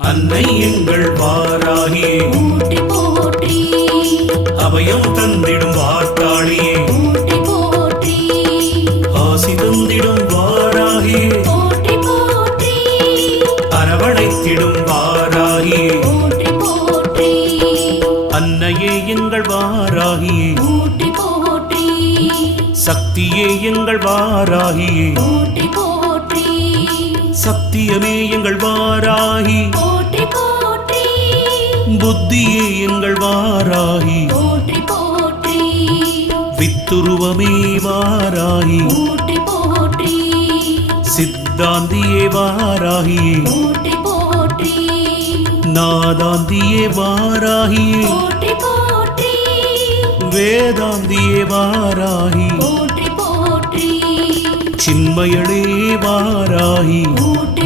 அன்னை எங்கள் வாராகியே போற்றி போற்றி அபயம் தந்திடும் வார்த்தாளியே போற்றி போற்றி ஆசி தந்திடும் வாராகியே போற்றி போற்றி அரவணைத்திடும் வாராகியே போற்றி போற்றி அன்னையே எங்கள் வாராகியே போற்றி போற்றி சக்தியே எங்கள் வாராகியே போற்றி போற்றி சத்தியமே எங்கள் வாராகி போற்றி போற்றி புத்தியே எங்கள் வாராகி போற்றி போற்றி வித்துருவமே வாராகி போற்றி போற்றி சித்தாந்தியே வாராகியே போற்றி போற்றி நாதாந்தியே வாராகியே போற்றி போற்றி வேதாந்தியே வாராகி போற்றி போற்றி சின்மயளே வாராகி போற்றி